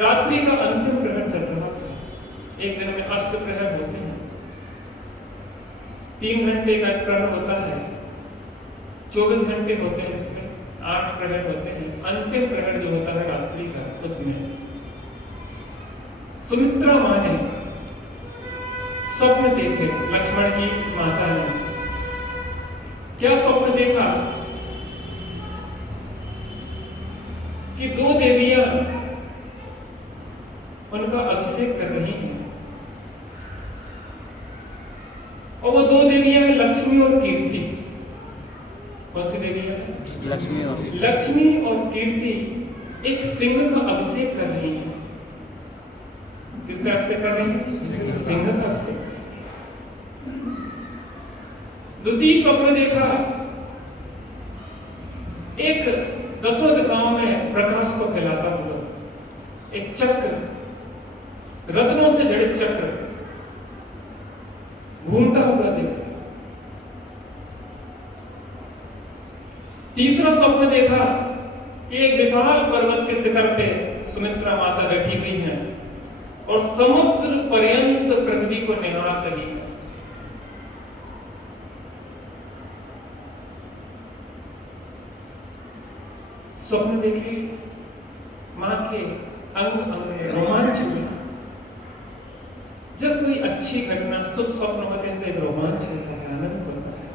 रात्रि का अंतिम प्रहर चल रहा था। एक दिन में अष्ट प्रहर होते हैं, 3 घंटे का प्रहर होता है, 24 घंटे होते हैं जिसमें 8 प्रहर होते हैं। अंतिम प्रहर जो होता है रात्रि का, उसमें सुमित्रा मां ने स्वप्न देखे। लक्ष्मण की माता ने क्या स्वप्न देखा कि 2 देवियां उनका अभिषेक कर रही हैं, और वो 2 देवियां हैं लक्ष्मी और कीर्ति। कौन सी देवियां? लक्ष्मी और कीर्ति एक सिंह का अभिषेक कर रही हैं। किसका अभिषेक कर रही हैं? सिंह का अभिषेक। द्वितीय स्वप्न देखा, एक 10 दिशाओं में प्रकाश को फैलाता हुआ एक चक्र, रत्नों से जड़ित चक्र घूमता हुआ देखा। तीसरा स्वप्न देखा कि एक विशाल पर्वत के शिखर पे सुमित्रा माता बैठी हुई हैं और समुद्र पर्यंत पृथ्वी को निहार रही है। स्वप्न देखे, मां के अंग अंग में रोमांच हुआ। जब कोई अच्छी घटना, शुभ स्वप्न होते हैं तो एक रोमांच होता है, आनंद होता है।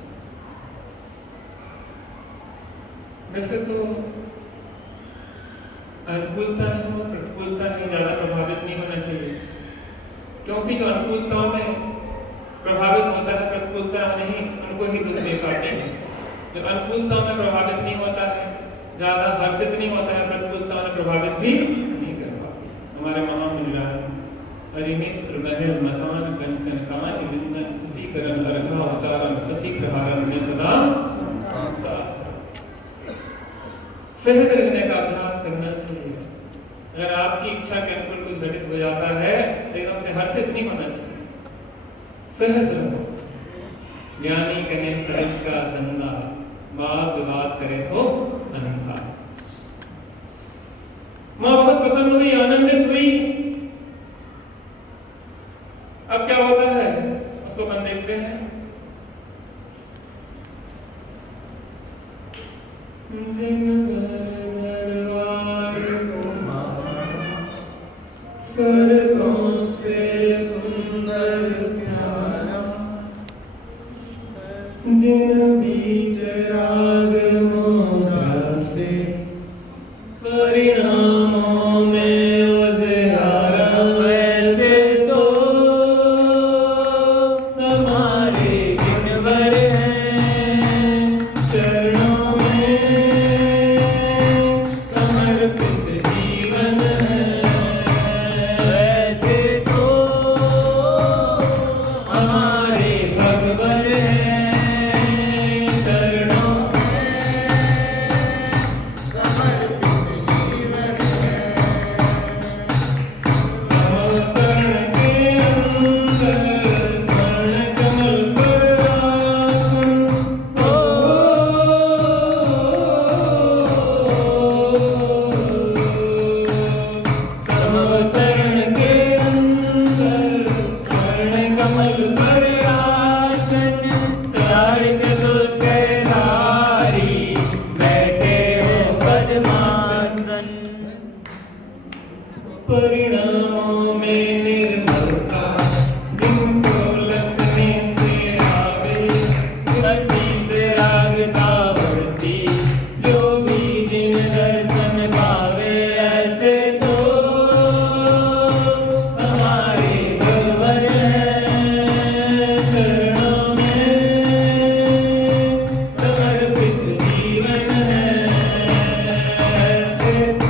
वैसे तो अनुकूलता हो, प्रतिकूलता में ज्यादा प्रभावित नहीं होना चाहिए, क्योंकि जो अनुकूलताओं में प्रभावित होता है, प्रतिकूलता नहीं, उनको ही दुख दे पाते हैं। जो अनुकूलताओं में प्रभावित नहीं होता है, ज्यादा हर्षित नहीं होता है, प्रतिकूलताओं में प्रभावित भी नहीं कर पाती। हमारे महामुनिराज हरिमित्र महल मसान कंचन कांच विंदन स्तुतिकरण अर्घा अवतारम वसीकरण में सदा सहज रहने का अभ्यास करना चाहिए। अगर आपकी इच्छा के अनुकूल कुछ घटित हो जाता है तो एकदम से हर्षित नहीं होना चाहिए, सहज रहो। ज्ञानी कने सहज का धंधा, वाद विवाद करे सो अंधा। मां बहुत प्रसन्न हुई, आनंदित हुई। अब क्या होता है उसको अपन देखते हैं। स्वर्गों से सुंदर प्यारा, जिन बीत राग मोदा से परिणामों में उजियारा। वैसे तो हमारे गिनवर हैं, चरणों में समर्पित जीवन है। वैसे तो हमारे भगवर हैं, चरणों परिणामों में निर्भरता, जिनको लगने से आवे अतीत रागता बढ़ती, जो भी जिन दर्शन पावे। ऐसे तो हमारे भगवर हैं, चरणों में समर्पित जीवन है। ऐसे तो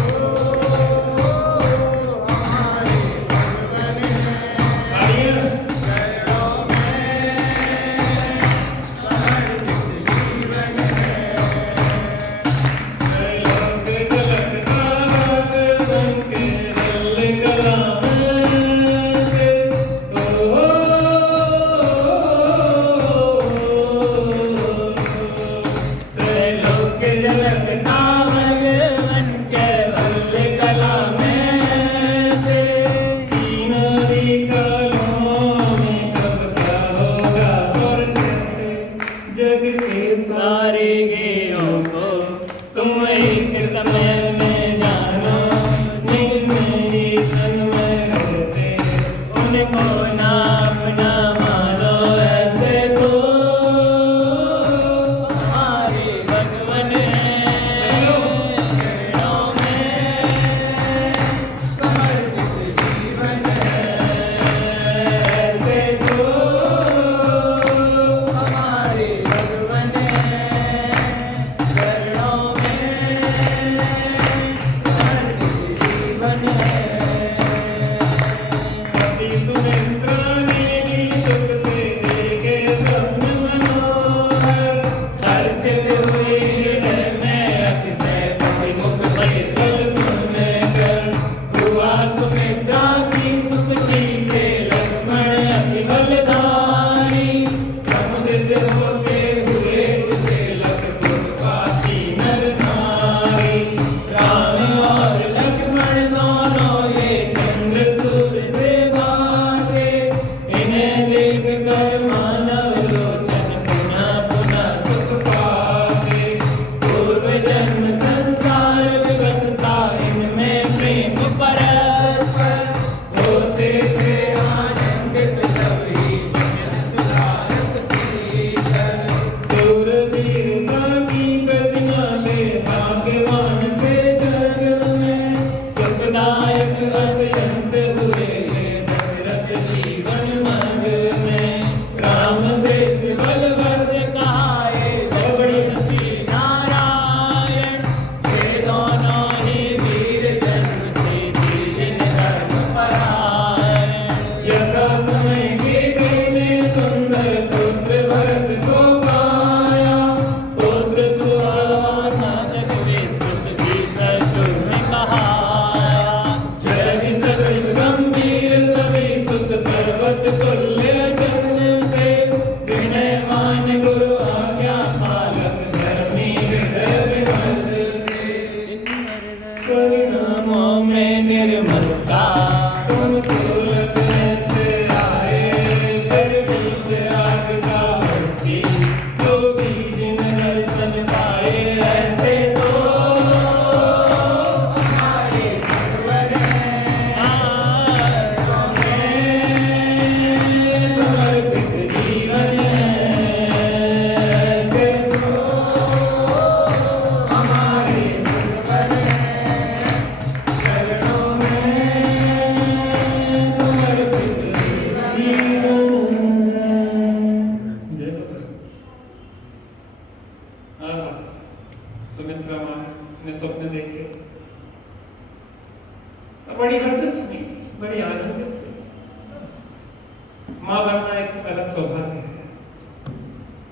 माँ बनना एक अलग सौभाग्य है,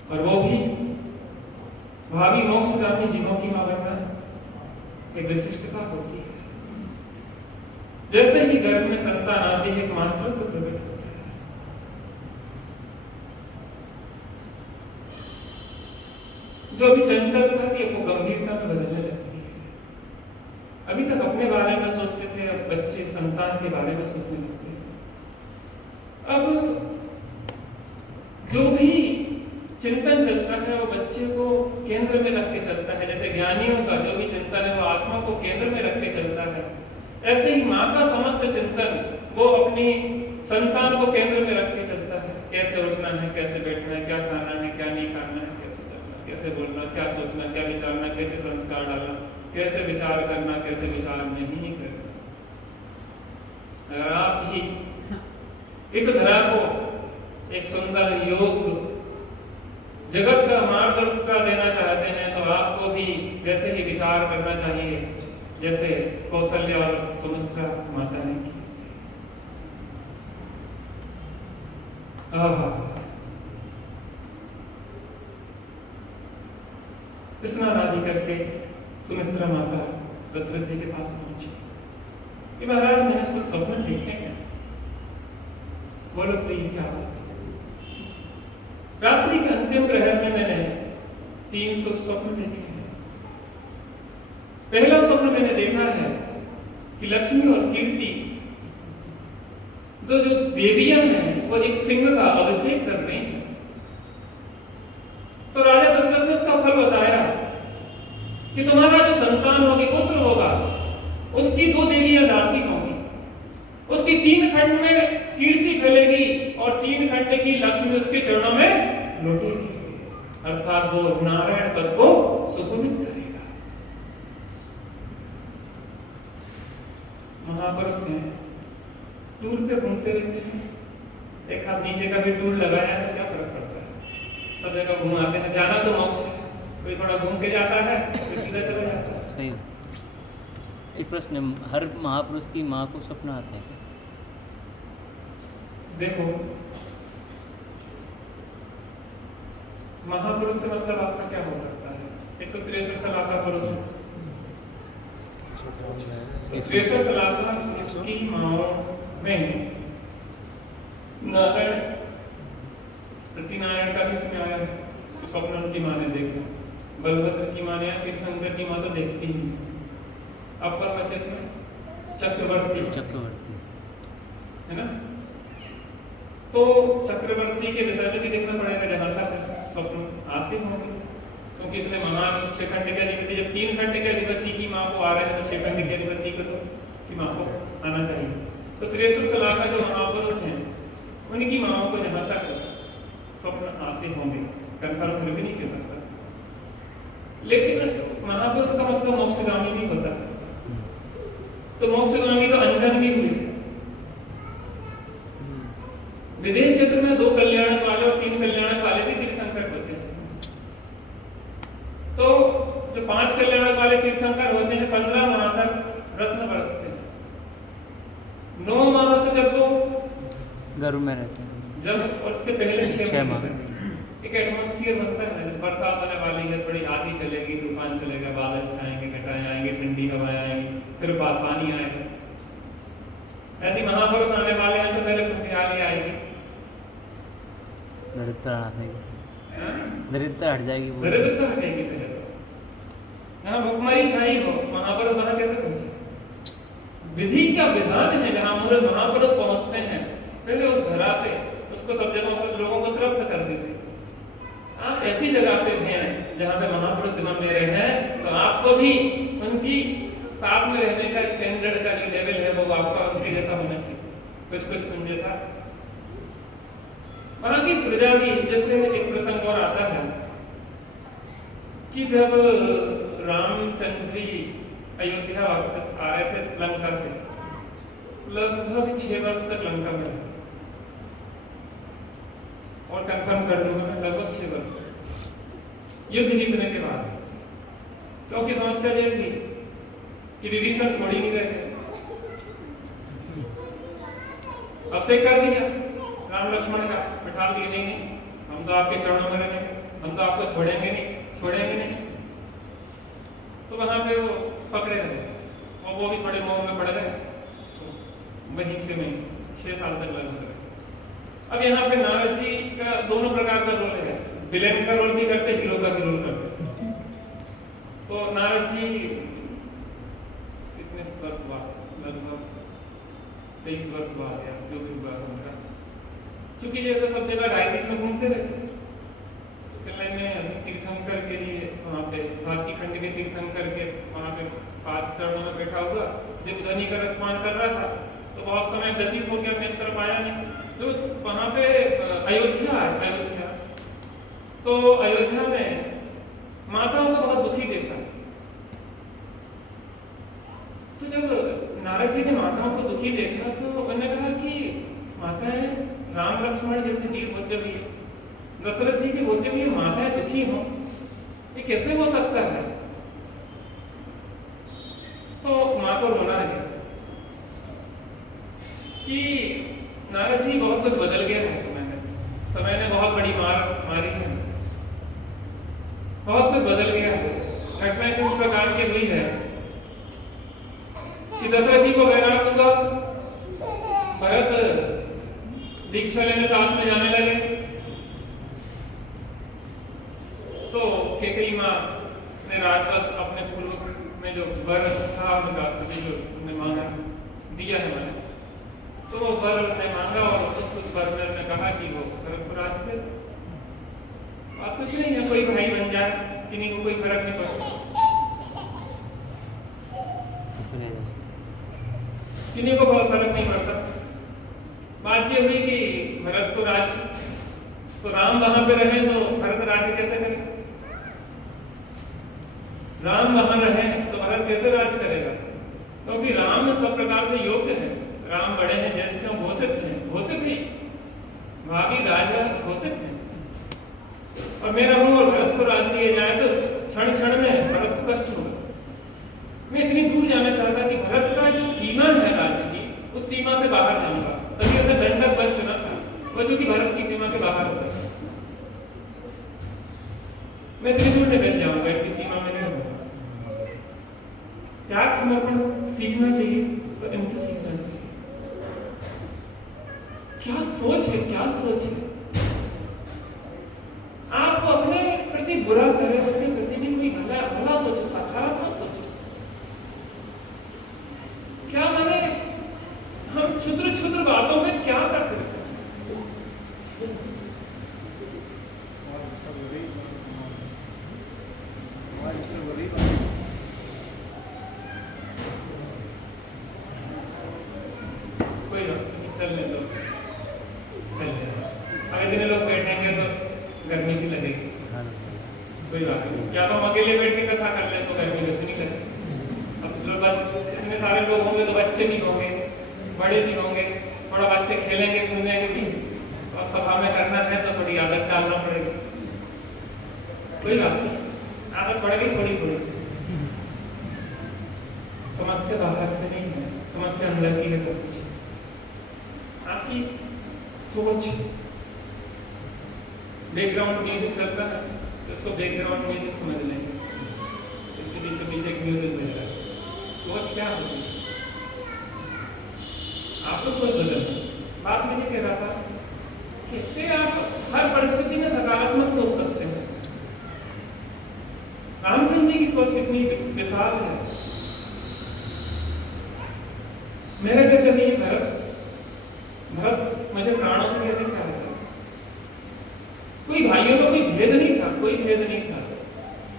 और वो भी भावी मोक्षगामी जीवों की माँ बनना एक विशिष्टता होती है। जैसे ही गर्भ में संतान आती है, एक मातृत्व प्रकट होता है। जो अभी चंचलता थी वो गंभीरता में बदलने लगती है। अभी तक अपने बारे में सोचते थे, अब बच्चे संतान के बारे में सोचने लगते हैं। अब जो भी चिंतन चलता है वो बच्चे को केंद्र में रख के चलता है। जैसे ज्ञानियों का जो भी चिंतन है वो आत्मा को केंद्र में रख के चलता है, ऐसे ही माँ का समस्त चिंतन वो अपनी संतान को केंद्र में रख के चलता है। कैसे उठना है, कैसे बैठना है, क्या खाना है, क्या नहीं खाना है, कैसे चलना, कैसे बोलना, क्या सोचना, क्या विचारना, कैसे संस्कार डालना, कैसे विचार करना, कैसे विचार नहीं करना। अगर आप भी इस धरा को एक सुंदर योग जगत का मार्गदर्शक देना चाहते हैं, तो आपको भी वैसे ही विचार करना चाहिए जैसे कौशल्या और सुमित्रा माता ने की। स्नान आदि करके सुमित्रा माता दशरथ जी के पास पहुंची कि महाराज मैंने कुछ स्वप्न देखे हैं। बोलो तो ये क्या बात है? रात्रि के अंतिम प्रहर में मैंने 3 शुभ स्वप्न देखे हैं। पहला स्वप्न मैंने देखा है कि लक्ष्मी और कीर्ति जो देवियां हैं वो एक सिंह का अभिषेक कर रही हैं। तो राजा दशरथ ने उसका फल बताया कि तुम्हारा जो संतान होगी, पुत्र होगा, उसकी 2 देवियां दासी होंगी, उसकी 3 खंड में कीर्ति फैलेगी और 3 खंड की लक्ष्मी उसके चरणों में लौटेगी, अर्थात वो नारायण पद को सुशोभित करेगा। महापुरुष हैं, टूर पे घूमते रहते हैं। एक हाथ नीचे का भी टूर लगाया है तो क्या फर्क पड़ता है, सब जगह घुमाते हैं। जाना तो मोक्ष है, कोई थोड़ा घूम के जाता है, कोई सीधे चला जाता है। सही। एक प्रश्न, हर महापुरुष की माँ को सपना आते हैं? देखो, महापुरुष से मतलब आपका क्या हो सकता है? एक तो 63 साल का पुरुष है, 63 साल का इसकी माओ में नारायण प्रतिनारायण का भी इसमें आया है, तो स्वप्न उनकी माँ ने देखा। बलभद्र की माँ ने, तीर्थंकर की माँ तो देखती ही नहीं। अब कौन बचे इसमें? चक्रवर्ती है ना। तो चक्रवर्ती के विषय में भी देखना पड़ेगा, जहां तक स्वप्न आते होंगे, क्योंकि इतने महान 6 खंड के अधिपति, जब 3 खंड के अधिपति की माँ को आ रहे हैं तो 6 खंड के अधिपति को तो की माँ को आना चाहिए। तो 63 साल का जो महापुरुष हैं उनकी माँओं को जहां तक स्वप्न आते होंगे, कंफर्म फिर भी नहीं कह सकता। लेकिन महापुरुष का मतलब मोक्षगामी भी होता है। तो मोक्षगामी तो अंजन भी हुए। विदेह क्षेत्र में 2 कल्याणक वाले और 3 कल्याणक वाले भी तीर्थंकर होते हैं। तो जो 5 कल्याणक वाले तीर्थंकर होते हैं, 15 माह तक रत्न बरसते हैं। 9 माह तो जब वो गर्भ में रहते हैं, जब और उसके पहले 6 माह एक एटमॉस्फेयर बनता है। जिस बरसात होने वाली है, थोड़ी आंधी चलेगी, तूफान चलेगा, बादल छाएंगे, घटाएं आएंगे, ठंडी हवाएं आएंगी, फिर बाद पानी आएगा। ऐसे महापुरुष आने वाले हैं तो पहले खुशहाली आएगी, दरिद्रता हट जाएगी, दरिद्रता हटेगी। पहले तो यहाँ भुखमरी छाई हो, महापुरुष वहां कैसे पहुंचे? विधि क्या विधान है जहाँ मूर्ख महापुरुष पहुंचते हैं, पहले उस धरा पे उसको सब जगह पर लोगों को तृप्त कर देते। आप ऐसी जगह पे हैं जहाँ पे महापुरुष जन्म ले रहे हैं, तो आपको भी उनकी साथ में रहने का स्टैंडर्ड का जो लेवल है वो आपका उनके जैसा होना चाहिए, कुछ उन जैसा। वहां की प्रजा की, जैसे एक प्रसंग और आता है कि जब रामचंद्र जी अयोध्या वापस आ रहे थे लंका से, लगभग 6 वर्ष तक लंका में रहे, और कंफर्म कर दूंगा मैं, लगभग 6 वर्ष युद्ध जीतने के बाद। क्योंकि समस्या ये थी कि विभीषण छोड़ ही नहीं रहे थे। अभिषेक कर दिया राम लक्ष्मण का बिठा दिए, नहीं नहीं हम तो आपके चरणों में रहेंगे, हम तो आपको छोड़ेंगे नहीं। तो वहां पे वो पकड़े रहे और वो भी थोड़े मोह में पड़ गए। वही 6 महीने 6 साल तक लगभग रहे। अब यहाँ पे नारद जी का दोनों प्रकार का रोल है, विलेन का रोल भी करते, हीरो का भी रोल करते। तो नारद जी कितने वर्ष बाद, लगभग 23 वर्ष बाद या जो भी हुआ उनका, चूंकि ये तो सब जगह डायरी में घूमते रहते, पहले में तीर्थंकर के लिए वहाँ पे भाती खंड के तीर्थंकर के वहाँ पे 5 चरणों में बैठा हुआ जब ध्वनि का रसपान कर रहा था, तो बहुत समय व्यतीत हो गया, मैं इस तरफ आया नहीं। तो वहाँ पे अयोध्या है, तो अयोध्या में माताओं को बहुत दुखी देखा। तो जब नारद जी ने माताओं को दुखी देखा तो उन्होंने कहा कि माताएं राम लक्ष्मण जैसे वीर होते हुए, दशरथ जी के होते हुए माताएं दुखी हो, ये कैसे हो सकता है? तो माँ को रोना आ गया कि नारद जी बहुत कुछ बदल गया है, समय ने बहुत बड़ी मारी है, बहुत कुछ बदल गया है। घटना इस प्रकार की हुई है कि दशरथ जी को वैराग हुआ, भरत दीक्षा लेने साथ में जाने लगे, तो केकई माँ ने राजवश अपने पूर्व में जो वर था उनका जो उन्हें मांगा दिया है मैंने, तो वो वर ने मांगा और उस वर में उन्होंने कहा कि वो भरत को राज दे। बात कुछ नहीं है, कोई भाई बन जाए, किन्हीं को कोई फर्क नहीं पड़ता, किन्हीं को बहुत फर्क नहीं पड़ता। बात ये हुई कि भरत को राज, तो राम वहां पे रहे तो भरत राज्य कैसे करे? राम वहां रहे तो भरत कैसे राज करेगा? क्योंकि तो राम सब प्रकार से योग्य है, राम बड़े हैं, ज्येष्ठ हैं, घोषित ही भावी राजा घोषित है। और मैं रहूं और भरत को राज दिए जाए तो क्षण क्षण में भरत को कष्ट होगा। मैं इतनी दूर जाना चाहता कि भरत का जो सीमा है राज्य की, उस सीमा से बाहर जाऊंगा, तभी उसने दंडक वध चुना था, वो चूंकि भारत की सीमा के बाहर होता है। मैं इतनी दूर निकल जाऊंगा, इतनी सीमा में नहीं रहूंगा। त्याग समर्पण सीखना चाहिए तो इनसे सीखना चाहिए। क्या सोच है, क्या सोच है? आप अपने प्रति बुरा करें, उसके प्रति भी कोई भला सोचो, सकारात्मक सोचो। क्या माने हम क्षुद्र बातों में क्या करते हैं? कोई बात नहीं, चलने दो, अगर इतने लोग बैठेंगे तो गर्मी की लगेगी, कोई बात नहीं। या तो हम अकेले बैठ के कथा कर ले तो गर्मी कुछ नहीं लगेगी। अब इतने सारे लोग होंगे तो बच्चे भी होंगे, बड़े भी होंगे, थोड़ा बच्चे खेलेंगे कूदेंगे भी, तो अब सभा में करना है तो थोड़ी आदत डालना पड़ेगी। कोई बात नहीं, आदत पड़ेगी थोड़ी थोड़ी। समस्या बाहर से नहीं है, समस्या अंदर की है। सब कुछ आपकी सोच। बैकग्राउंड म्यूजिक चलता है तो इसको बैकग्राउंड म्यूजिक समझ लेंगे, इसके पीछे एक म्यूजिक बज रहा है। सोच क्या होती है? आपको सोच बदलना। बात मैं ये कह रहा था, कैसे आप हर परिस्थिति में सकारात्मक सोच सकते हैं। रामचंद्र जी की सोच कितनी विशाल है। मेरे कहते नहीं, भरत मुझे प्राणों से अधिक चाहता है। कोई भाइयों का कोई भेद नहीं था, कोई भेद नहीं था।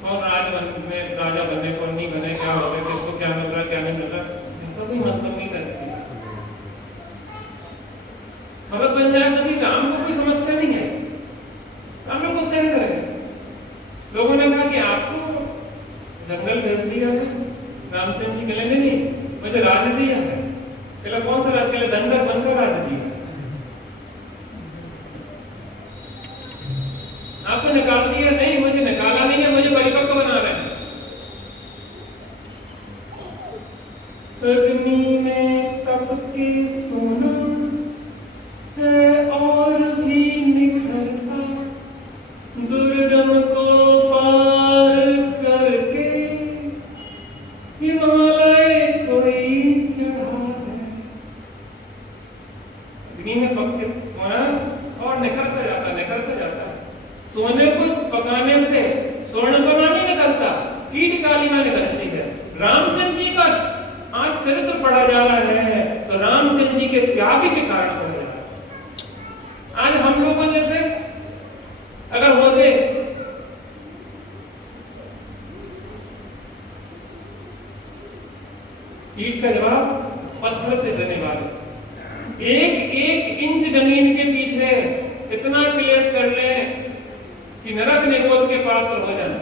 कौन राजा बने, कौन नहीं बने, क्या होगा, किसको क्या मिल रहा, क्या नहीं मिल रहा, जिनका कोई मतलब नहीं था किसी का। भरत बन जाए तो भी राम को कोई समस्या नहीं है, राम लोग को सहज रहे। लोगों ने कहा कि आपको जंगल भेज दिया है रामचंद्र जी, कहले नहीं, मुझे राज दिया है। कहला कौन सा राज? कहले दंडक बनकर राज दिया। आपको निकाल दिया? नहीं, मुझे निकाला नहीं है, मुझे परिपक्व बना रहे हैं। अग्नि में तप के सोना है और अग्नि में पक के सोना और निखरता जाता है। सोने को पकाने से स्वर्ण बना नहीं निकलता, कीट कालिमा निकलती है। रामचंद्र जी का आज चरित्र पढ़ा जा रहा है तो रामचंद्र जी के त्याग के कारण पढ़ा जा रहा है। आज हम लोगों जैसे अगर होते ईट का जवाब पत्थर से देने वाले, एक एक इंच जमीन के पीछे इतना क्लेश कर ले कि नरक निगोद के पात्र हो जाए।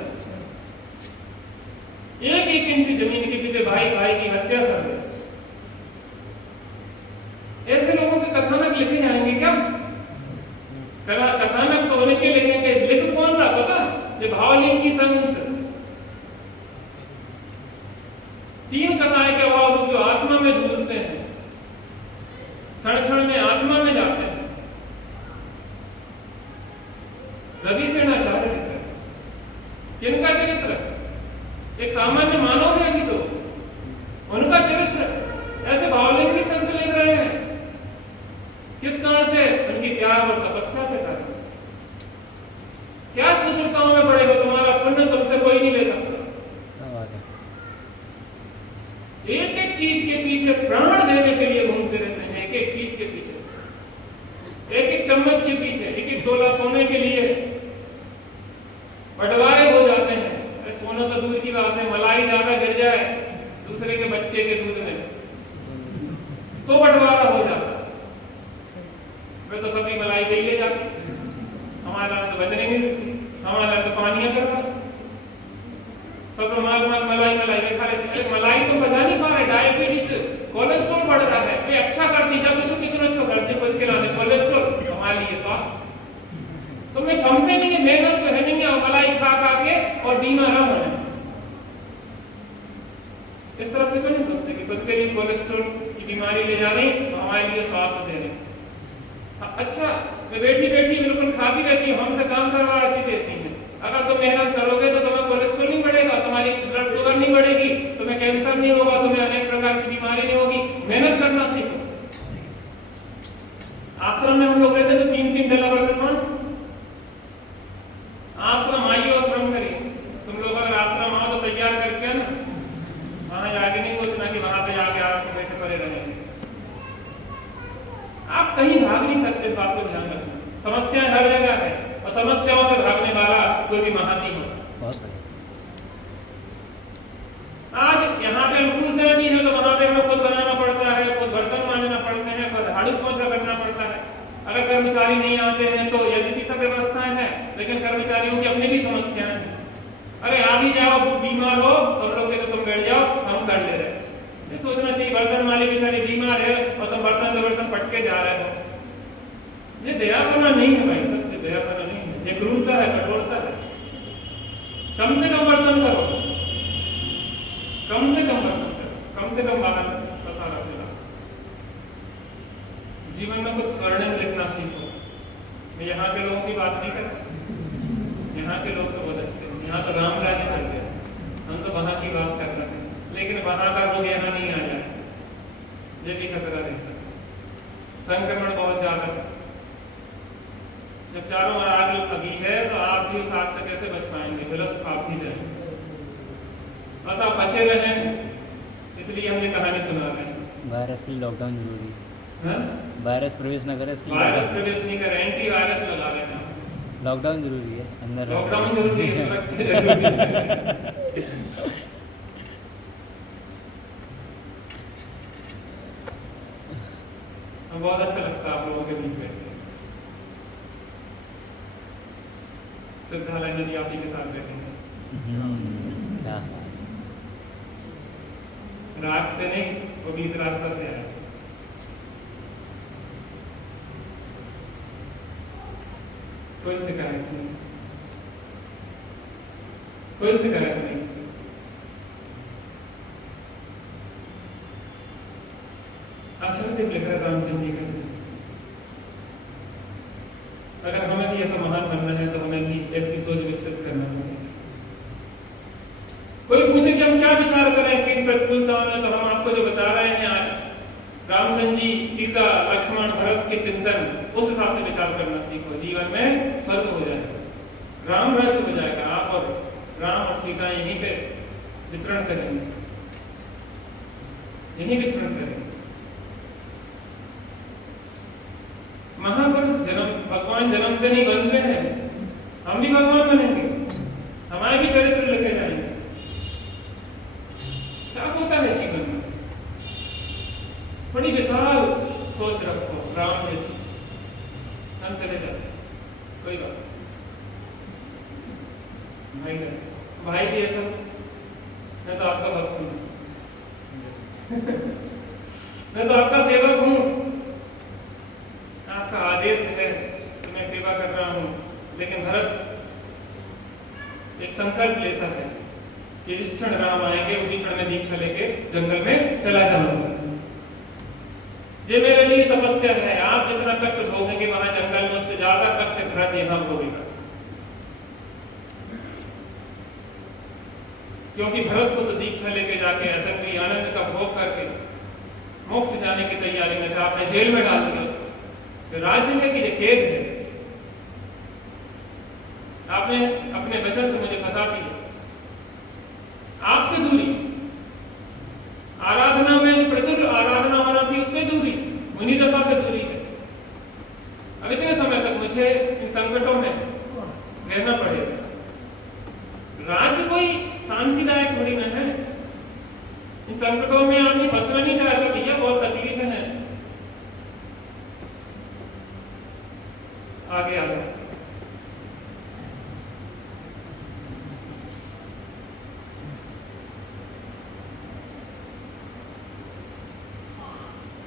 एक एक इंच जमीन के पीछे भाई भाई की हत्या कर ले। ऐसे लोगों के कथानक लिखे जाएंगे क्या? कथानक तो उनके लिखेंगे, लिख कौन रहा पता? ये भावलिंग की संत, तीन कसाय के बावजूद जो आत्मा में झूलते हैं, क्षण क्षण में आत्मा में जाते हैं। रवि सेनाचार्य लिख रहे हैं, किनका चरित्र? एक सामान्य मानव है अभी तो, उनका चरित्र ऐसे भावलिंग की संत लिख रहे हैं। किस कारण से? उनकी त्याग और तपस्या के कारण से। क्या क्षुद्रताओं में पड़ेगा? तुम्हारा पुण्य तुमसे कोई नहीं ले सकता। एक एक चीज के पीछे प्राण देने के लिए घूमते रहते हैं, एक एक चीज के पीछे, एक एक चम्मच के पीछे, एक एक तोला सोने के लिए बंटवारे हो जाते हैं। अरे सोना तो दूर की बात है, मलाई ज्यादा गिर जाए दूसरे के बच्चे के दूध में तो बंटवारा हो जाता है। वे तो सभी मलाई दे ले जाते, हमारा तो बचने नहीं देती, हमारा तो पानियां कर रहा, सब माल माल मलाई मलाई देखा रहते। मलाई तो बचा नहीं पा रहे, डायबिटीज कोलेस्ट्रॉल बढ़ रहा है। वे अच्छा करती, जा सोचो कितना अच्छा करते, खुद के लाने कोलेस्ट्रॉल हमारे लिए स्वास्थ्य। तो मैं क्षमता नहीं है, मेहनत तो है नहीं है, और मलाई खा खा के और बीमार होना। इस तरफ से क्यों नहीं सोचते कि खुद के लिए कोलेस्ट्रॉल की बीमारी ले जा रही, हमारे लिए स्वास्थ्य दे रहे। अच्छा, मैं बैठी बैठी बिल्कुल खाती रहती हूँ, हमसे काम करवाती रहती है। अगर तुम मेहनत करोगे तो तुम्हें कोलेस्ट्रॉल नहीं बढ़ेगा, तुम्हारी ब्लड शुगर नहीं बढ़ेगी, तुम्हें कैंसर नहीं होगा, तुम्हें अनेक प्रकार की बीमारी नहीं होगी। मेहनत करना सीखो। आश्रम में हम लोग रहते तो 3-3 डला बर्तन, आश्रम आइए और श्रम करिए। तुम लोग अगर आश्रम आओ तो तैयार करके ना, वहां जाके नहीं सोचना कि वहां पे जाके आराम से बैठे पड़े रहेंगे। आप कहीं भाग नहीं सकते, इस बात को ध्यान रखना। समस्याएं हर जगह है और समस्याओं से भागने वाला कोई भी महान नहीं होता। आज यहाँ पे अनुकूलता नहीं है तो वहां पे हमें खुद बनाना पड़ता है, खुद बर्तन मांजना पड़ते हैं, खुद झाड़ू पोछा करना पड़ता है। अगर कर्मचारी नहीं आते हैं तो यदि भी सब व्यवस्थाएं हैं, लेकिन कर्मचारियों की अपनी भी समस्याएं हैं। अरे आ भी जाओ, बीमार हो तो हम लोग तुम बैठ जाओ, हम कर ले रहे। ये सोचना चाहिए बर्तन वाले बेचारे बीमार है और तुम बर्तन पे बर्तन पटके जा रहे हो। ये दयापना नहीं है भाई सब, ये दयापना नहीं है, ये क्रूरता है, कठोरता है। कम से कम बर्तन करो, कम से कम बर्तन करो, कम से कम बाहर पसारा फैला। जीवन में कुछ स्वर्णिम लिखना सीखो। मैं यहाँ के लोगों की बात नहीं कर, यहाँ के लोग तो बहुत अच्छे हैं, यहाँ तो राम राज्य चलते हैं, हम तो वहां की बात कर रहे हैं। लेकिन वहां का रोग यहाँ नहीं आ जाए, ये भी खतरा रहता है। संक्रमण बहुत ज्यादा है। जब चारों ओर आग लगी है तो आप भी उस आग से कैसे बच पाएंगे? विलस आप भी जाए, बस आप बचे रहें। इसलिए हम ये कहानी सुना रहे हैं। वायरस के लिए लॉकडाउन जरूरी है। वायरस प्रवेश न करे, वायरस प्रवेश नहीं करे, एंटी वायरस लगा लेना। लॉकडाउन जरूरी है, अंदर लॉकडाउन जरूरी है, सुरक्षा जरूरी है। बहुत अच्छा लगता है आप लोगों के बीच में। सिद्धालय नदी आप ही के साथ बैठेंगे, रात से नहीं, वो बीत रास्ता से आया। कोई शिकायत नहीं, कोई शिकायत नहीं। अच्छा तो लिखा है रामचंद्र जी का चरित्र। अगर हमें भी ऐसा महान बनना है तो हमें भी ऐसी सोच विकसित करना चाहिए। कोई पूछे कि हम क्या विचार करें कि प्रतिकूलताओं में, तो हम आपको जो बता रहे हैं आज रामचंद्र जी, सीता, लक्ष्मण, भरत के चिंतन, उस हिसाब से विचार करना सीखो। जीवन में स्वर्ग हो जाएगा, राम राज्य हो जाएगा। आप और राम और सीता यहीं पे विचरण करेंगे, यहीं विचरण करेंगे। महापुरुष भगवान जन्मते नहीं बनते हैं, हम भी भगवान बनेंगे, हमारे भी चरित्र लिखे जाएंगे। क्या होता है जीवन में? बड़ी विशाल सोच रखो, राम जैसी। हम चले जाते, कोई बात भाई नहीं, भाई भी ऐसा, मैं तो आपका भक्त हूँ मैं तो आपका सेवक हूँ, आपका आदेश है कि मैं सेवा कर रहा हूँ। लेकिन भरत एक संकल्प लेता है कि जिस क्षण राम आएंगे उसी क्षण में दीक्षा लेके जंगल में चला जाऊंगा। ये मेरे लिए तपस्या है, आप जितना कष्ट भोगेंगे वहां जंगल में, उससे ज्यादा कष्ट भरत यहां भोगेगा। क्योंकि भरत को तो दीक्षा लेके जाके आतंकी आनंद का भोग करके मोक्ष जाने की तैयारी में था, आपने जेल में डाल दिया उसको। तो राज्य है कि ये कैद है, आपने अपने वचन से मुझे फंसा दिया। आपसे दूरी, आराधना में जो प्रचुर आराधना होना थी उससे दूरी, मुनि दशा से दूरी है। अब इतने समय तक मुझे इन संकटों में रहना पड़ेगा। राज्य कोई शांतिदायक थोड़ी ना है, इन संकटों में आदमी फंसना नहीं चाहता, भैया बहुत तकलीफ है। आगे आ जाए,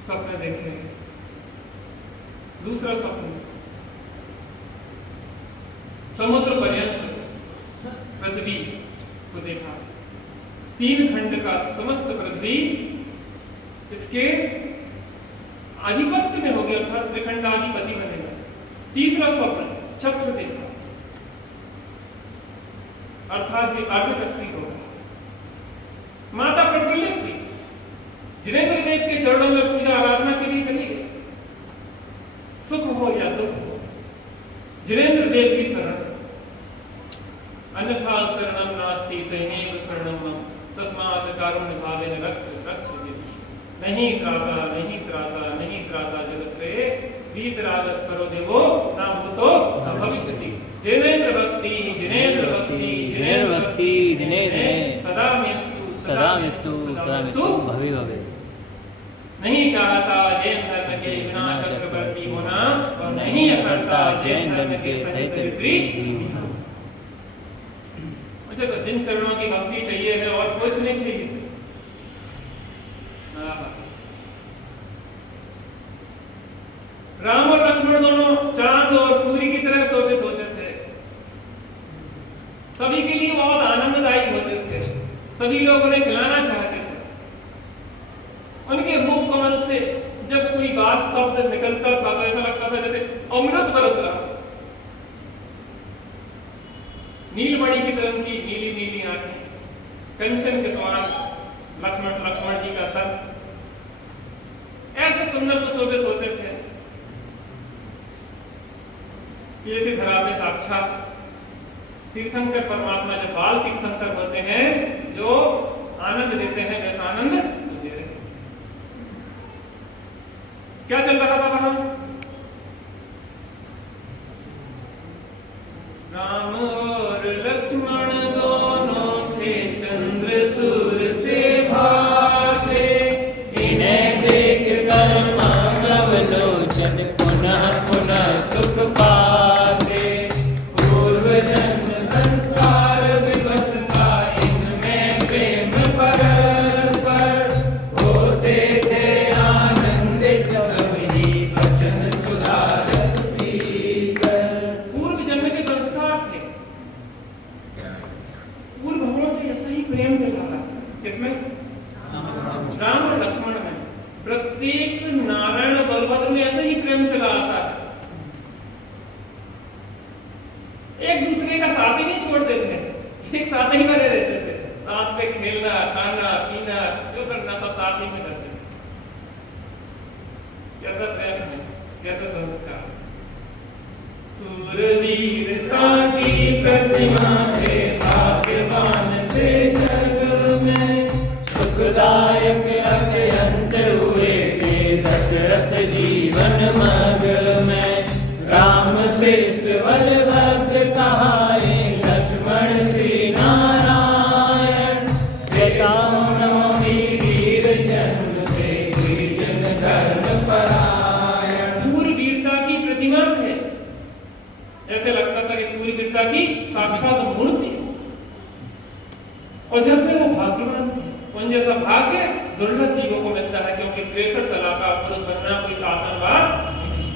स्वप्न देखे। दूसरा स्वप्न, समुद्र पर्यंत पृथ्वी को देखा, 3 खंड का समस्त पृथ्वी इसके आधिपत्य में हो गया, अर्थात त्रिखंडाधिपति बनेगा। तीसरा स्वप्न, चक्र देखा, अर्थात अर्धचक्री होगा। माता प्रफुल्लित हुई, जिनेंद्र देव के चरणों में पूजा आराधना के लिए चली गई। सुख हो या दुख हो, जिनेंद्र देव की शरण, अन्यथा शरणम नास्ति तैनेव शरणम मम, तस्मात् कारुण्य भावेन रक्ष रक्ष देव। नहीं त्राता नहीं त्राता नहीं त्राता जगत्रे, वीतरागत करो देवो ना भूतो ना भविष्यति। जिनेंद्र भक्ति जिनेंद्र भक्ति जिनेंद्र भक्ति दिने दिने सदा मेस्तु भवे भवे। नहीं चाहता जैन धर्म के बिना चक्रवर्ती होना, और नहीं करता जैन धर्म के सहित ऋषि होना। मुझे तो जिन चरणों की भक्ति चाहिए है और कुछ नहीं चाहिए। राम और लक्ष्मण दोनों चांद और सूर्य की तरह शोभित होते थे, सभी के लिए बहुत आनंददायी होते थे, सभी लोग उन्हें खिलाना चाहते थे। उनके मुख कमल से जब कोई बात शब्द निकलता था तो ऐसा लगता था जैसे अमृत बरस रहा। नीलमणि की तरह की नीली नीली आंखें, कंचन के समान लक्ष्मण जी का तन, ऐसे सुंदर सुशोभित होते थे। इसी धरा में साक्षात तीर्थंकर परमात्मा जब बाल तीर्थंकर होते हैं, जो आनंद देते हैं, वैसा आनंद दे रहे। क्या चल रहा था वहां? राम और लक्ष्मण दोनों थे चंद्र सूर्य से भासे, इन्हें देख कर मानव लोचन पुनः पुनः सुख पाते। पूर्व जन्म संस्कार विवश था इनमें प्रेम परस्पर, होते थे आनंदित सभी वचन सुधा रस पीकर। पूर्व जन्म के संस्कार थे, पूर्वों से ऐसा ही प्रेम चला रहा। किसमें? राम और लक्ष्मण में। प्रत्येक नारायण बलभद्र में ऐसा ही प्रेम चला आता है, एक दूसरे का साथ ही नहीं छोड़ते थे, एक साथ ही बने रहते थे। साथ में खेलना, खाना, पीना, जो करना सब साथ ही में करते थे। कैसा प्रेम है, कैसा संस्कार। सूरवीरता की प्रतिमा थे, भाग्यवान थे जग में, सुखदायक अत्यंत हुए के दशरथ जीवन मग में। राम श्रेष्ठ बलभद्र कहाए, लक्ष्मण श्री नारायण, वीर जन्म से श्री जन धर्म परायण। सूरवीरता की प्रतिमा थे, ऐसे लगता था कि सूरवीरता की साक्षात मूर्ति। और जब में वो भाग्यवान थे, उन जैसा भाग्य दुर्लभ जीवों को मिलता है, क्योंकि 63 साल का पुरुष बनना कोई आसान बात नहीं।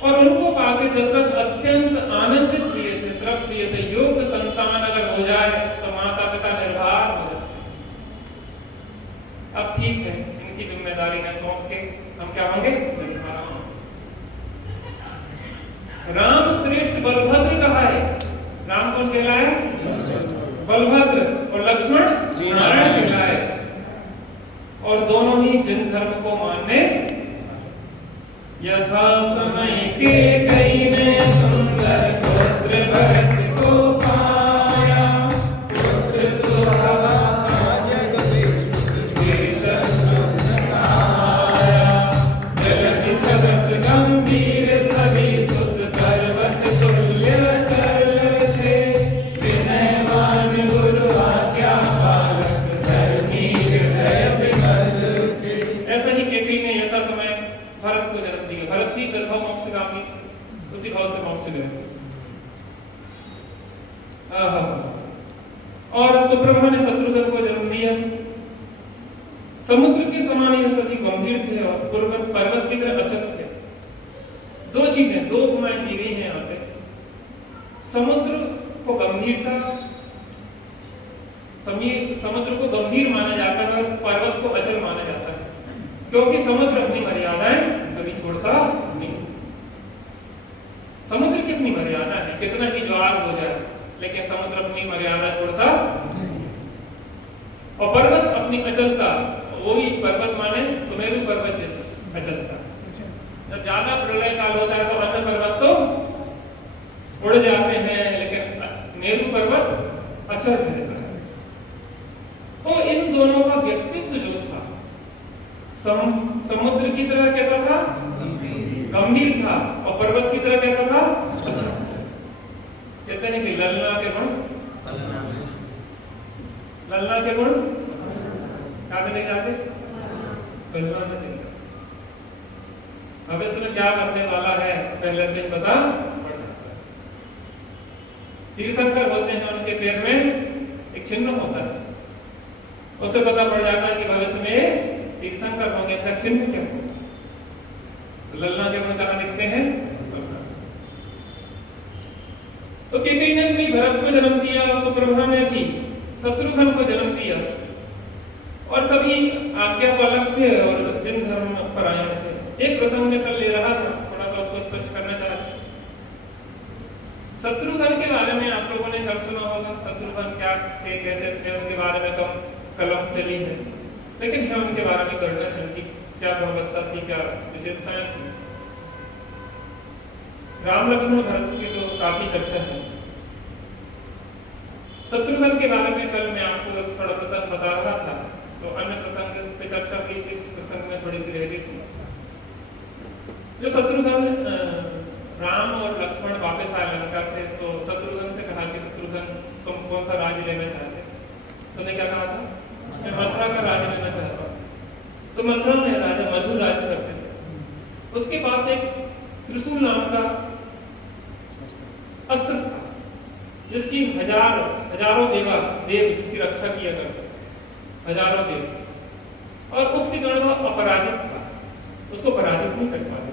और उनको पाके दशरथ अत्यंत आनंदित हुए थे, तृप्त हुए थे। योग्य संतान अगर हो जाए तो माता पिता निर्भर हो जाते। अब ठीक है, इनकी जिम्मेदारी ने सौंप के हम क्या होंगे, राम श्रेष्ठ बलभद्र कहा है। राम कौन कहलाए, बलभद्र, और लक्ष्मण नारायण कहलाए। और दोनों ही जिन धर्म को मानने, यथा समय के कई ने सुंदर पुत्र भरत को पाया, पुत्र सुहावा जग शीर्ष आया, जगति सरस गंभीर सभी सुत पर्वत तुल्य चल थे, विनयवान गुरु आज्ञा पालक धर्मी हृदय विमल थे। ऐसा ही केपी ने यथा समय भरत को जन्म दिया। भरत भी गर्भ मोक्षगामी, उसी भाव से मोक्ष गए। और सुप्रभा ने शत्रुघ्न को जन्म दिया। समुद्र के समान यह सभी गंभीर थे और पर्वत की तरह अचल थे। दो चीजें, दो उपमाएं दी गई हैं यहाँ पे। समुद्र को गंभीरता, समुद्र को गंभीर माना जाता है और पर्वत को अचल माना जाता है, क्योंकि समुद्र अपनी मर्यादाएं कभी छोड़ता नहीं। समुद्र की अपनी मर्यादा है, कितना ही ज्वार हो जाए, लेकिन समुद्र अपनी मर्यादा छोड़ता नहीं। और पर्वत अपनी अचलता, वही पर्वत माने सुमेरु पर्वत जैसे अचलता। जब ज्यादा प्रलय काल होता है तो अन्य पर्वत तो उड़ जाते हैं, लेकिन मेरु पर्वत अचल रहता है। तो इन दोनों का व्यक्तित्व जो था, समुद्र की तरह कैसा था, गंभीर था, और पर्वत की तरह कैसा था, अच्छा। कहते हैं कि ललना के गुण, ललना के गुण क्या नहीं जाते, ललना में नहीं। भविष्य में क्या बनने वाला है पहले से ही पता पड़ जाता है। तीर्थंकर होते हैं, उनके पैर में एक चिन्ह होता है, उससे पता पड़ जाता है कि भविष्य में तीर्थंकर होंगे। का चिन्ह क्या होगा, ललना के गुण कहाँ दिखते हैं। तो केकई ने भी भरत को जन्म दिया और सुप्रभा ने भी शत्रुघ्न को जन्म दिया, और सभी आज्ञा पालक थे और जिन धर्म परायण थे। एक प्रसंग में कल ले रहा था, थोड़ा सा उसको स्पष्ट करना चाहता। शत्रुघ्न के बारे में आप लोगों ने कब सुना होगा, शत्रुघ्न क्या थे, कैसे थे, उनके बारे में कम कलम चली है, लेकिन यह उनके बारे में वर्णन है कि क्या गुणवत्ता थी, क्या विशेषताएं थी। राम लक्ष्मण भरत की तो काफी चर्चा है। शत्रुघ्न के बारे में कल मैं आपको थोड़ा प्रसंग बता रहा था, तो अन्य प्रसंग पे चर्चा की, इस प्रसंग में थोड़ी सी रह गई थी। जो शत्रुघ्न, राम और लक्ष्मण वापस आए लंका से, तो शत्रुघ्न से कहा कि शत्रुघ्न तुम कौन सा राज्य लेना चाहते? तुमने क्या कहा था? मैं मथुरा का राज्य लेना चाहता हूँ। तो मथुरा में राजा मधु राज्य करते थे। उसके पास एक त्रिशूल नाम का अस्त्र था, जिसकी हजारों देव जिसकी रक्षा किया करते, हजारों देव, और उसके गण में अपराजित था, उसको पराजित नहीं कर पाते।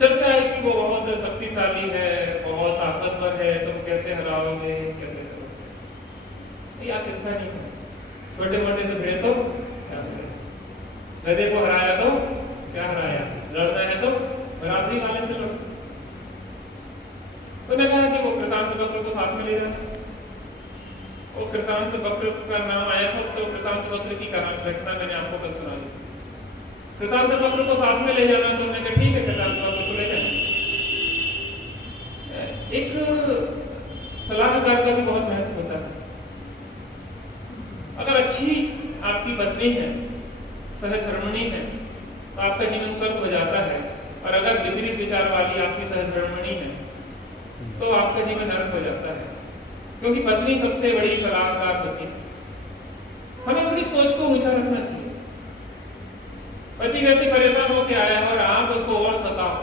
चर्चा है कि वो बहुत शक्तिशाली है, बहुत ताकतवर है, तुम कैसे हराओगे, कैसे करोगे। ये आप चिंता नहीं करो, छोटे मोटे से भिड़े तो गधे को हराया तो क्या हराया, लड़ना है तो बराबरी वाले से लड़ो। तो मैं कहा कि वो प्रताप बक्र को साथ में ले जाए, वो कृतांत वक्र का नाम आया था, उससे कृतांत वक्र की घटना मैंने आपको कल सुनाई। कृतांत वक्र को साथ में ले जाना, तो उन्होंने कहा ठीक है कृतांत वक्र को ले जाए। एक सलाहकार का भी बहुत महत्व होता है। अगर अच्छी आपकी पत्नी है, सहधर्मिणी है, तो आपका जीवन स्वर्ग हो जाता है, और अगर विपरीत विचार वाली आपकी सहधर्मिणी है तो आपका जीवन नरक हो जाता है, क्योंकि पत्नी सबसे बड़ी सलाहकार होती है। हमें थोड़ी सोच को ऊंचा रखना चाहिए। पति वैसे परेशान होकर आया है और आप उसको और सताओ,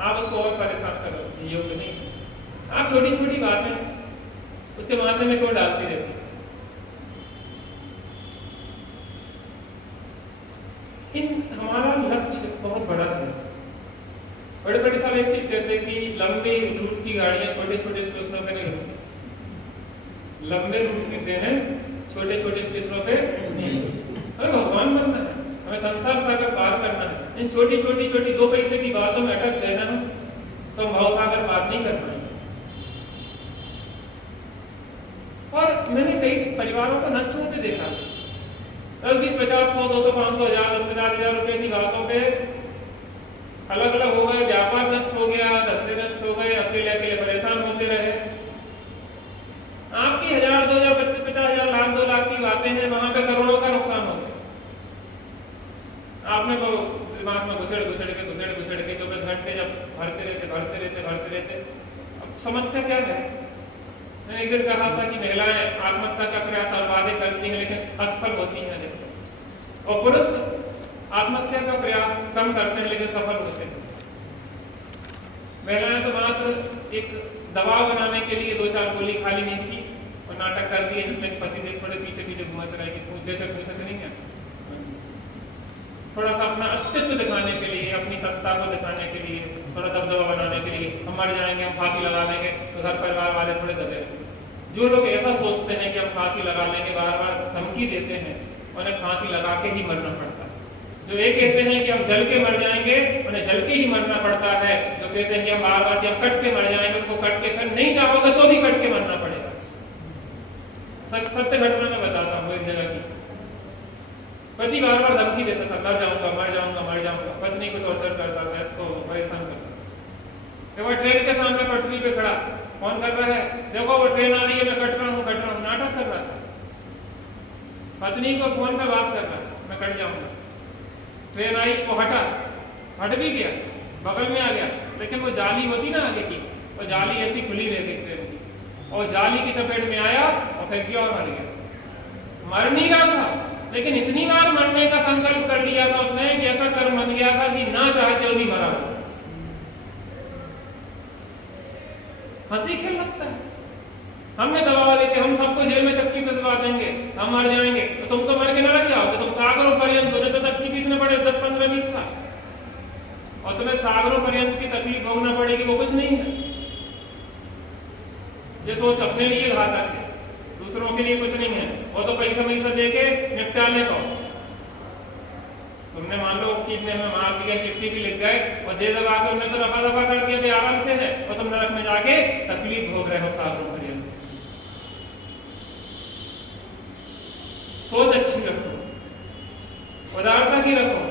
आप उसको और परेशान करो, ये योग्य नहीं। आप छोटी छोटी बातें उसके माथे में क्यों डालती रहती? हमारा लक्ष्य बहुत बड़ा है। बड़े बड़े साहब एक चीज कहते हैं कि लंबे रूट की गाड़ियां छोटे छोटे स्टेशनों पे नहीं रुकती। लंबे रूट की ट्रेनें छोटे छोटे स्टेशनों पे नहीं रुकती। हमें भगवान बनना है, हमें संसार सागर पार करना है। इन छोटी छोटी छोटी 2 पैसे की बातों में अटक गए ना तो हम भवसागर पार नहीं कर पाएंगे। और मैंने कई परिवारों को नष्ट होते देखा। 10, 20, 50, 100, 200, 500, 1000, 10,000 रुपए की बातों पे अलग अलग हो गए, व्यापार नष्ट हो गया, धंधे नष्ट हो गए, अकेले अकेले परेशान होते रहे। आपकी 1000, 2000, 25, 50,000, लाख, 2 लाख की बातें हैं, वहां पे करोड़ों का नुकसान हो गया। आपने तो दिमाग में घुसेड़ के 24 घंटे जब भरते रहते। अब समस्या क्या है? मैंने एक दिन कहा था कि महिलाएं आत्महत्या का प्रयास सर्वाधिक करती हैं, लेकिन असफल होती हैं, और पुरुष आत्महत्या का प्रयास कम करते हैं लेकिन सफल होते हैं। महिलाएं तो मात्र एक दबाव बनाने के लिए 2-4 गोली खा ली नींद की और नाटक कर दिए, जिसमें पति देव थोड़े पीछे पीछे घूमते रहे कि जैसे पूछे नहीं है, थोड़ा सा अपना अस्तित्व दिखाने के लिए, अपनी सत्ता को दिखाने के लिए, थोड़ा दबदबा बनाने के लिए, हम मर जाएंगे, हम फांसी लगा लेंगे, तो घर परिवार वाले थोड़े दबे। जो लोग ऐसा सोचते हैं कि हम फांसी लगा लेंगे, बार बार धमकी देते हैं, उन्हें फांसी लगा के ही मरना पड़ता है। जो ये कहते हैं कि हम जल के मर जाएंगे, उन्हें जल के ही मरना पड़ता है। जो कहते हैं कि हम बार बार कट के मर जाएंगे, उनको कट के फिर नहीं चाहोगे तो भी कट के मरना पड़ेगा। सत्य घटना में बताता हूँ। एक जगह की पति बार बार धमकी देता था, मर जाऊंगा। पत्नी को टॉर्चर करता था, इसको परेशान करता था। वो ट्रेन के सामने पटरी पे खड़ा फोन कर रहा है, देखो वो ट्रेन आ रही है, मैं कट रहा हूँ, नाटक कर रहा था। पत्नी को फोन पे बात कर रहा है, मैं कट जाऊंगा। ट्रेन आई, वो हट भी गया, बगल में आ गया, लेकिन वो जाली होती ना आगे की, वो जाली ऐसी खुली रह गई ट्रेन की, और जाली की चपेट में आया और फिर गया और मर गया। मर नहीं रहा था, लेकिन इतनी बार मरने का संकल्प कर लिया था उसने कि ऐसा कर्म बन गया था कि ना चाहते हुए भी मरा। हंसी खेल लगता है। हमने दबा देते, हम सबको जेल में चक्की पिसवा देंगे, हम मर जाएंगे, तो तुम तो मर के न रख जाओगे, तुम सागरों पर्यंत तुम्हें तो चक्की पीसने पड़े 10, 15, 20 साल, और तुम्हें सागरों पर्यंत की तकलीफ भोगना पड़ेगी, वो कुछ नहीं है। ये सोच अपने लिए घातक है, दूसरों के लिए कुछ नहीं है। वो तो पैसा दे के निपटा ले। तो तुमने मान लो कि हमें मार दिया, चिट्ठी भी लिख गए और दे दबा के उन्हें तो रफा कर दिया, भाई आराम से है, और तुम नरक में जाके तकलीफ भोग रहे हो सालों पर्यंत। सोच अच्छी रखो, उदारता की रखो,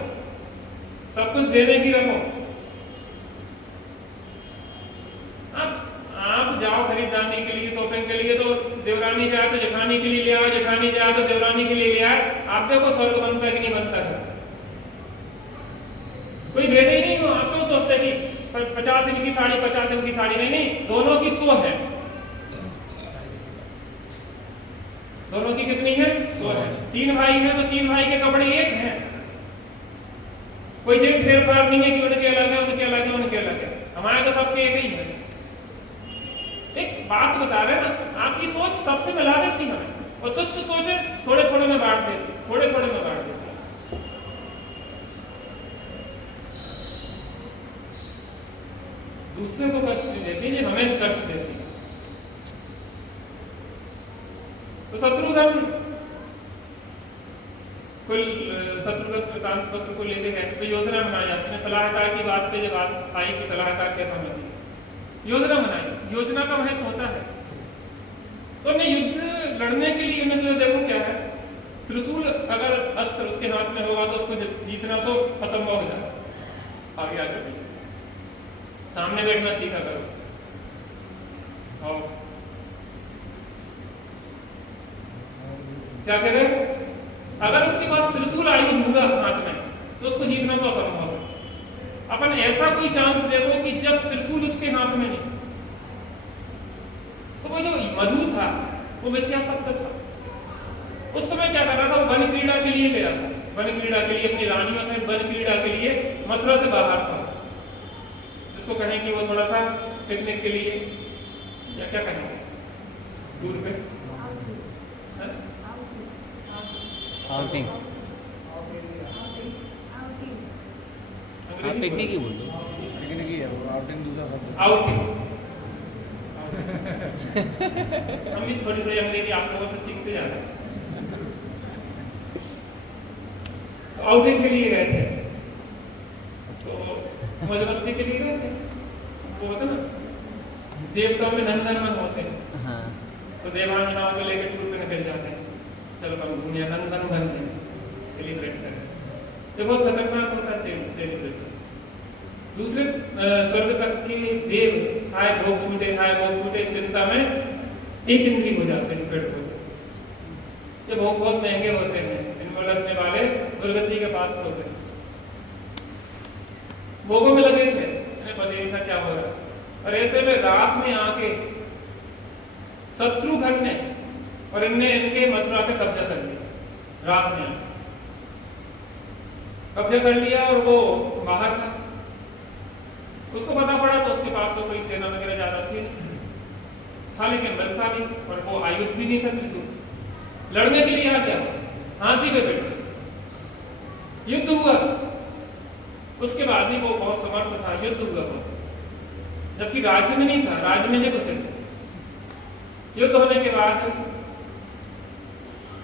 सब कुछ देने की रखो। आप जाओ खरीदारी के लिए, शॉपिंग के लिए, तो देवरानी जाए तो जेठानी के लिए ले आओ, जेठानी जाए तो देवरानी के लिए ले आए। आप देखो स्वर्ग बनता है कि नहीं बनता है, कोई भेद ही नहीं हो। आप क्यों सोचते कि 50 इनकी साड़ी 50 इनकी साड़ी? नहीं, दोनों की 100 है। दोनों की कितनी है? 100 है। 3 भाई हैं तो 3 भाई के कपड़े एक हैं। कोई जेब फेर फार नहीं है कि उनके अलग है, उनके अलग है, उनके अलग है। हमारे तो सबके एक ही है। एक बात बता रहे ना, आपकी सोच सबसे मिला देती है, और तुच्छ सोचे थोड़े थोड़े में बांट देती, थोड़े थोड़े में बांट देती। दूसरे को कष्ट देती है, हमें कष्ट देती है। तो शत्रुघ्न वृत्तांत पत्र को लेते गए तो योजना बनाई जाती है। सलाहकार की बात पे जब बात आई कि सलाहकार कैसा होना चाहिए, योजना बनाई। योजना का महत्व होता है। तो हमें युद्ध लड़ने के लिए मैं देखो क्या है, त्रिशूल अगर अस्त्र उसके हाथ में होगा तो उसको जीतना तो असंभव हो जाए। आगे आगे सामने बैठना सीखा करो। और क्या कह रहे हैं, अगर उसके पास त्रिशूल आयुध होगा हाथ में तो उसको जीतना तो असंभव है। अपन ऐसा कोई चांस देखो कि जब त्रिशूल उसके हाथ में नहीं, तो वो जो मधु था वो विषयासक्त था। उस समय क्या कर रहा था, वो वन क्रीड़ा के लिए गया था, वन क्रीड़ा के लिए अपनी रानियों सहित वन क्रीड़ा के लिए मथुरा से बाहर था, जिसको कहें कि वो थोड़ा सा पिकनिक के लिए या क्या कहें दूर पे आउटिंग, आप पिकनिक ही बोल दो। पिकनिक ही है वो, आउटिंग दूसरा शब्द। आउटिंग हम भी थोड़ी थोड़ी अंग्रेजी आप लोगों से सीखते जा रहे हैं। तो आउटिंग के लिए गए थे, तो मौज मस्ती के लिए गए थे। वो होता ना देवताओं में नंदनवन होते हैं, हाँ तो देवांगनाओं को लेकर टूर पे निकल जाते हैं, चलो हम घूमिए नंदनवन में सेलिब्रेट करें। ये बहुत खतरनाक होता है सेलिब्रेशन। दूसरे स्वर्ग तक के देव खाए भोग छूटे इस चिंता में एक इंद्री हो जाते हैं पेड़ को। ये भोग बहुत महंगे होते हैं, इनको लसने वाले दुर्गति के पात्र होते हैं। भोगों में लगे थे, इन्हें पता नहीं था क्या हो रहा है, और ऐसे में रात में आके शत्रुघ्न ने और इनने इनके मथुरा पे कब्जा कर लिया। रात में कब्जा कर लिया और वो बाहर था, उसको पता पड़ा तो उसके पास तो कोई सेना वगैरह ज्यादा थी था, लेकिन बलशाली, और वो आयुध भी नहीं था त्रिशूल। लड़ने के लिए आ गया, हाथी पे बैठे, युद्ध हुआ। उसके बाद भी वो बहुत समर्थ था, युद्ध हुआ वो, जबकि राज्य में नहीं था, राज्य में नहीं घुसे थे। युद्ध होने के बाद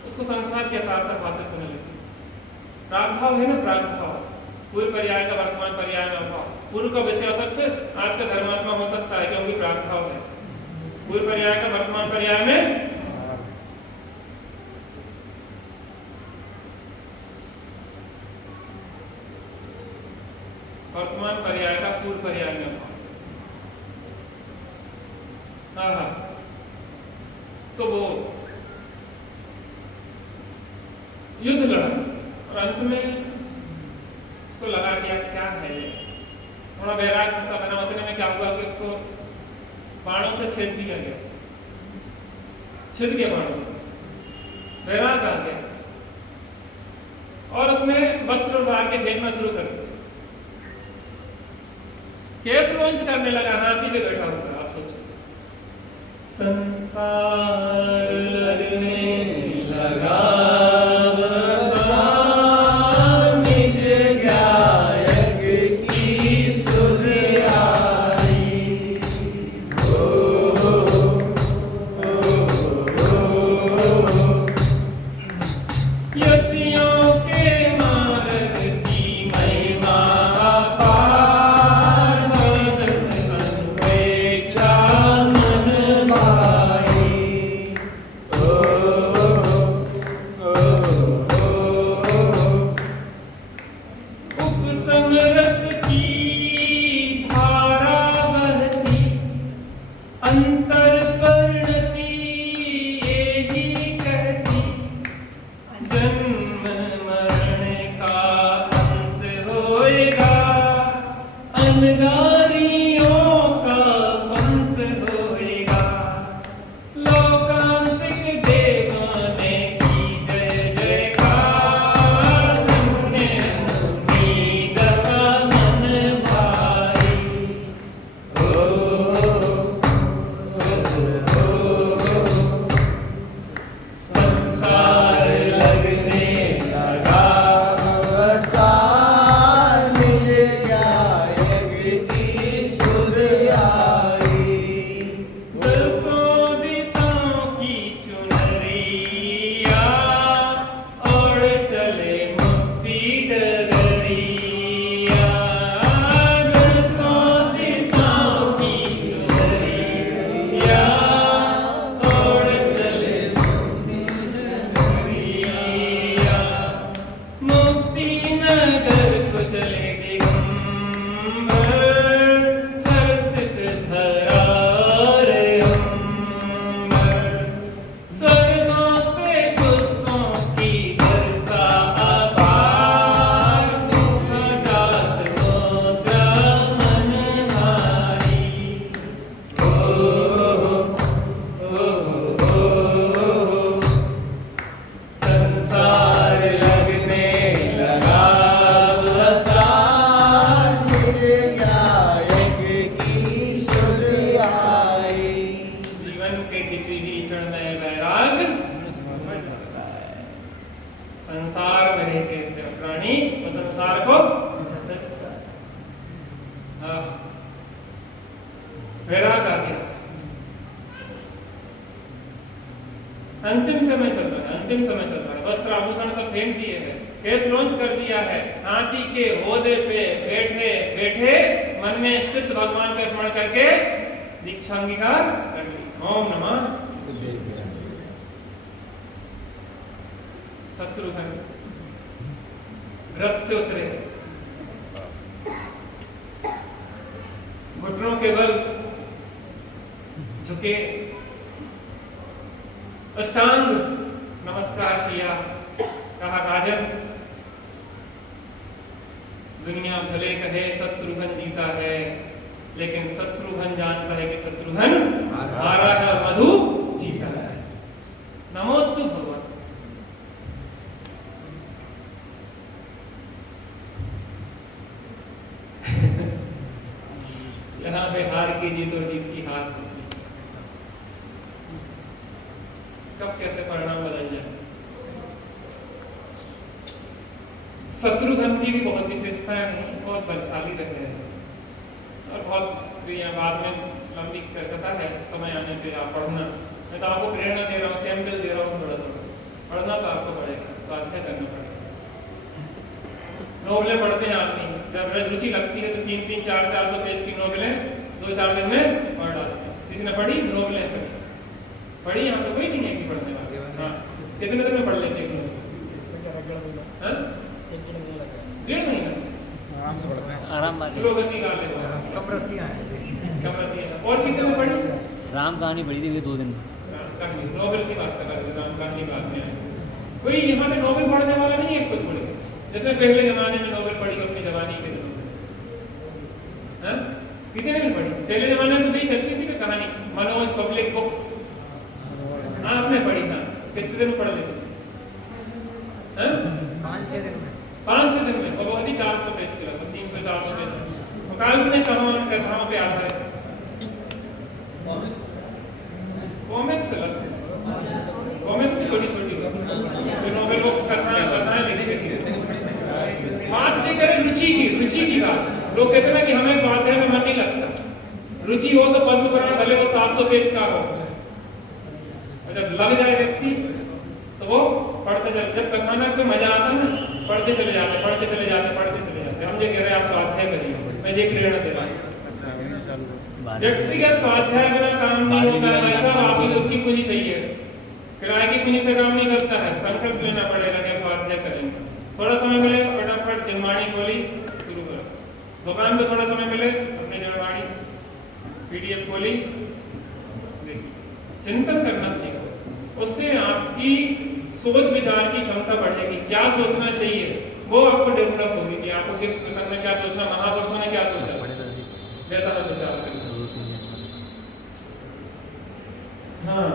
उसको संसार के सार्थक भाषा सुनने लगी। प्रागभाव है ना, प्रागभाव, पूर्व पर्याय का वर्तमान पर्याय में अभाव। पूर्व का विषयासक्त आज का धर्मात्मा हो सकता है क्योंकि प्रागभाव है। पूर्व पर्याय का वर्तमान पर्याय में वर्तमान पर्याय का पूर्व पर्याय में अभाव। तो वो युद्ध लड़ा और अंत में उसको लगा दिया क्या है ये, थोड़ा बैराग सा बना। उतने में क्या हुआ कि उसको बाणों से छेद दिया गया, छिद गया बाणों से, बैराग आ गया और उसने वस्त्र उतार के फेंकना शुरू कर दिया। केस रोंच करने लगा, हाथी पे बैठा हुआ। आप सोचो, संसार लगने लगा मिल गया नगर कुचले दिगंबर हर्षित धरा रे अंबर स्वर्गों से पुष्पों की बरसा अपार दुख जात मुद्रा मनहारी संसार लगने लगा आसान जीवन के किसी भी क्षण में वैराग संसार में रहते थे प्राणी वो संसार को हाँ, वैराग आ गया। अंतिम समय चल रहा है, अंतिम समय चल रहा है। वस्त्र आभूषण सब फेंक दिए हैं, केस लॉन्च कर दिया है, हाथी के होदे पे बैठे बैठे मन में स्थित भगवान का स्मरण करके दीक्षा अंगीकार कर ली। ओम नमः शत्रुघ्न रथ से उतरे, घुटनों के बल झुके, अष्टांग नमस्कार किया, कहा राजन दुनिया भले कहे शत्रुघ्न जीता है, लेकिन शत्रुघ्न जानता है कि शत्रुघ्न हारा है और मधु जीता है। नमोस्तु भगवान। यहाँ पे हार की जीत और जीत की हार, कब कैसे परिणाम बदल जाए। शत्रुघ्न की भी बहुत विशेषताएं हैं, बहुत बलशाली रहे हैं और बहुत यहाँ बाद में लंबी कथा है, समय आने पे आप पढ़ना। मैं तो आपको प्रेरणा दे रहा हूँ, सैंपल दे रहा हूँ, थोड़ा थोड़ा पढ़ना तो आपको पड़ेगा, स्वाध्याय करना पड़ेगा। नोवेलें पढ़ते हैं आदमी, जब रुचि लगती है तो 300 400 पेज की नोवेलें 2-4 दिन में पढ़ डालते हैं। किसी ने पढ़ी नोवेलें पढ़ी यहाँ पे कोई नहीं है कि पढ़ने वाले। हाँ, कितने दिन में पढ़ लेते हैं? डेढ़ महीना आराम से पढ़ते हैं। आराम स्लो गति कर लेते हैं। कम रसियाँ हैं। और किसी ने पढ़ी? राम कहानी पढ़ी थी 2 दिन में। कहानी नोवेल की बात कर रहे थे, राम कहानी बाद में आई। कोई यहाँ पे नोवेल पढ़ने वाला नहीं है कुछ छोड़ के, जिसने पहले जमाने में नोवेल पढ़ी अपनी जवानी के दिनों में। हाँ? किसी ने नहीं पढ़ी? पहले जमाने में तो नहीं चलती थी ना कहानी, मनोज पब्लिक बुक्स। हाँ, आपने पढ़ी ना? कितने दिन पढ़ लेते? 5-6 दिन में। 5-6 दिन में, और बहुत ही 400 पेज की लगभग 300-400 पेज। काल्पनिक कथाओं पे आधारित कॉमिक्स कॉमिक्स की छोटी छोटी नोवेल वो कथाएं लिखी गई। बात ये करें रुचि की बात। लोग कहते हैं ना कि हमें स्वाध्याय में मन नहीं लगता। रुचि हो तो पद्म पुराण भले वो 700 पेज का हो, जब लग जाए व्यक्ति तो वो पढ़ते चले। जब कथानक में मजा आता है ना, पढ़ते चले जाते। हम ये कह रहे हैं आप स्वाध्याय करिए, मैं ये प्रेरणा दे रहा हूँ। व्यक्तिगत स्वाध्याय बिना काम नहीं होता है भाई साहब, आपकी खुद की पूंजी चाहिए। किराए की पूंजी से काम नहीं चलता है, संकल्प लेना पड़ेगा कि स्वाध्याय करेंगे। थोड़ा समय मिले फटाफट जनवाणी खोली शुरू करो, दुकान पे थोड़ा समय मिले अपने जनवाणी PDF खोली, चिंतन करना सीखो। उससे आपकी सोच विचार की क्षमता बढ़ेगी। क्या सोचना चाहिए वो आपको डेवलप होगी कि आपको किस प्रसंग में क्या सोचना, महापुरुषों ने क्या सोचा, वैसा हम विचार करेंगे। हाँ,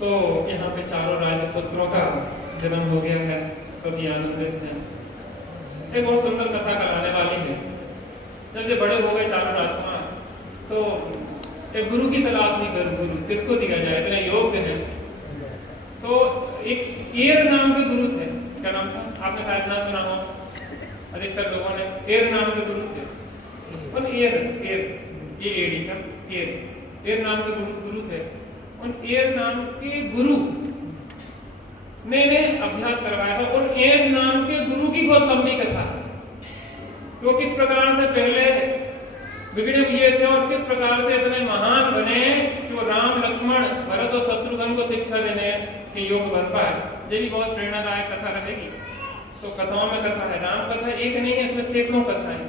तो यहाँ पे चारों राजपुत्रों का जन्म हो गया है, सभी आनंदित हैं। एक बहुत सुंदर कथा कराने वाली है। जब ये बड़े हो गए चारों राजकुमार तो एक गुरु की तलाश हुई। गुरु किसको दिया जाए, इतने योग्य हैं। तो एक एर नाम के गुरु थे। क्या नाम था? आपने शायद ना सुना हो, अधिकतर लोगों ने। एर नाम के गुरु थे। और एर ये एड़ी का एर नाम के गुरु थे। उन एर नाम के गुरु ने अभ्यास करवाया था। उन एर नाम के गुरु की बहुत लंबी कथा, तो किस प्रकार से पहले बिगड़े हुए थे और किस प्रकार से इतने महान बने जो राम लक्ष्मण भरत और शत्रुघ्न को शिक्षा देने के योग बन पाए। ये भी बहुत प्रेरणादायक कथा रहेगी। तो कथाओं में कथा है, राम कथा एक नहीं है, इसमें सैकड़ों कथाएं।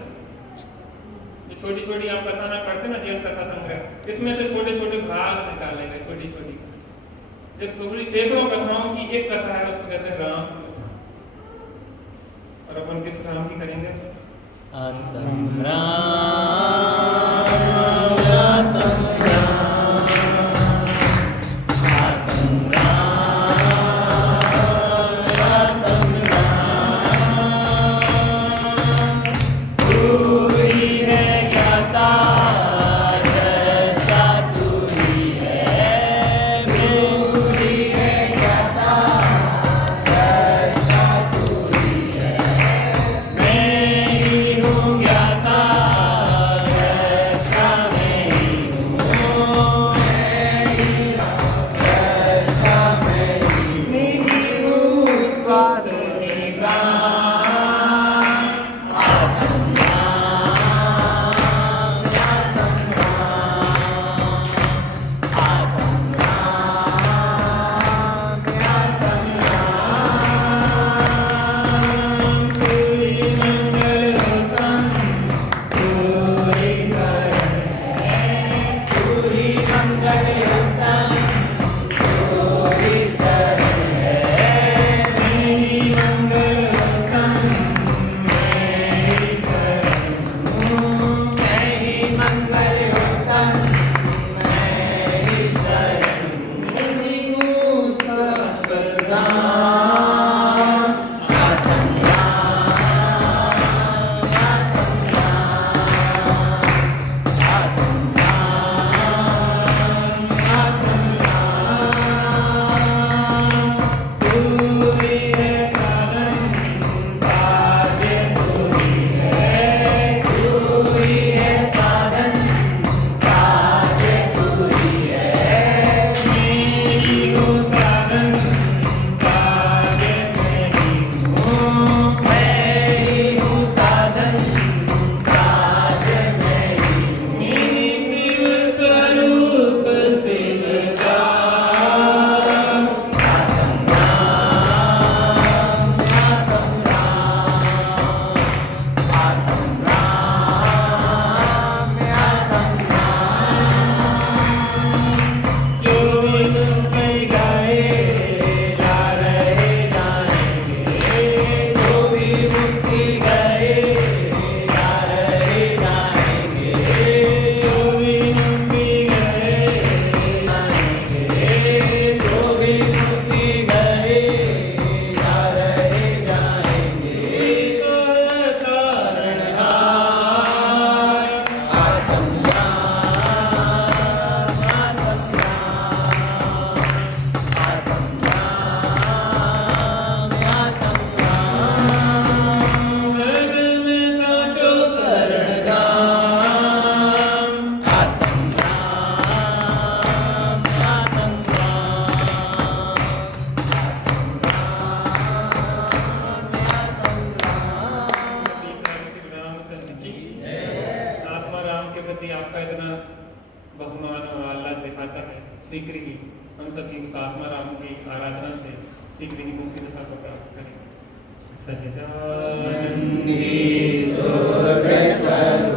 जो छोटी छोटी आप कथा ना पढ़ते ना, जैन कथा संग्रह, इसमें से छोटे छोटे भाग निकाले गए, छोटी छोटी। जब पूरी सैकड़ों कथाओं की एक कथा है, उसको कहते हैं राम कथा। और अपन किस राम की करेंगे? आतम राम आतम राम आतम राम आतम राम। तू ही है ज्ञाता दृष्टा, तू ही है तू ही है ज्ञाता दृष्टा, तू ही है। मैं ही हूँ ज्ञाता दृष्टा, मैं ही हूँ, मैं ही दृष्टा, मैं ही हूँ। श्वास निगाह आतम राम आतम राम आतम राम आतम राम। कोई मंगल होतम, कोई शरण है, कोई मंगल होतम, कोई शरण है। मैं ही मंगल होतम, मैं ही शरण हूँ, मैं ही मंगल होतम, मैं ही शरण हूँ। मैं ही हूँ शाश्वत राम आतम राम आतम राम आतम राम आतम राम। तू ही है साधन साधे, तू ही है, तू ही है साधन साधे, तू ही है। मैं ही हूँ साधन साधे, मैं ही हूँ, मैं ही हूँ साधन साधे, मैं ही हूँ। मेरी शिव स्वरूप शिवका आतम राम आतम राम आतम राम आतम राम। जो भी मुक्ति गाए जा रहे जाएंगे, जो भी मुक्ति गाए जा रहे जाएंगे, जो भी मुक्ति गाए जाएंगे, जो भी मुक्ति गाए जा रहे जाएंगे। तारणहार आतम राम आतम राम आतम राम आतम राम। घर में साचो शरणगाम आतम राम आतम राम आतम राम। श्री रामचंद्र की आत्मा राम के प्रति आपका इतना बहुमान और आह्लाद दिखाता है, शीघ्र ही हम सभी उस आत्मा राम की आराधना से शीघ्र ही मुक्ति दशा को प्राप्त करेंगे। सच्चिदानंद सर्व